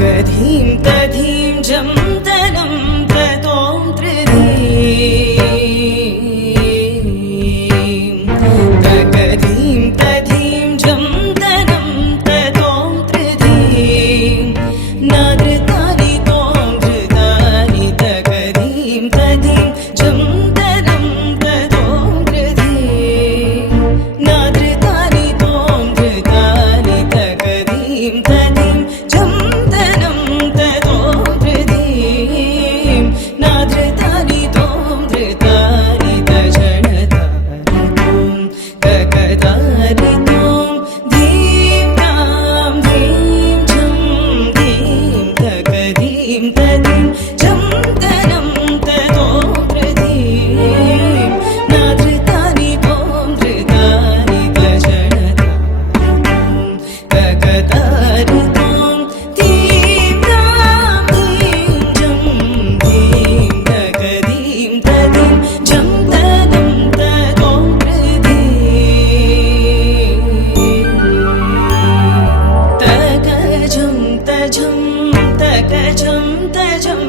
तकधीं तधीं जं तनं ततों तृधीं तकधीं तधीं जं तनं ततों तृधीं नादृतानि तों धृतानि तकधीं तधीं जं तनं ततों तृधीं नादृतानि तों धृतानि तकधीं तधीं जं तनं ततों तृधीं नादृतानि तों धृतानि तजनतानि तकतानि तों धीं तां धीं झं धीं तकधीं तधीं जं तनं ततों तृधीं नादृतानि तों धृतानि तजनतानि तकतानि तों धीं तां धीं झं धीं तकधीं तधीं जं तनं ततों तृधीं तकजं तजं तकजं तजं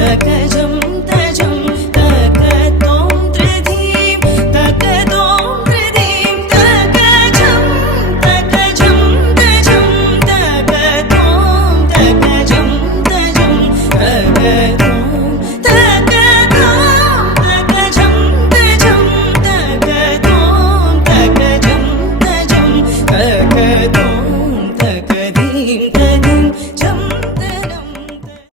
तकजं तजं तकतों तृधीं तकतों तृधीं तकजं तकजं तजं तकतों तकजं तजं तकतों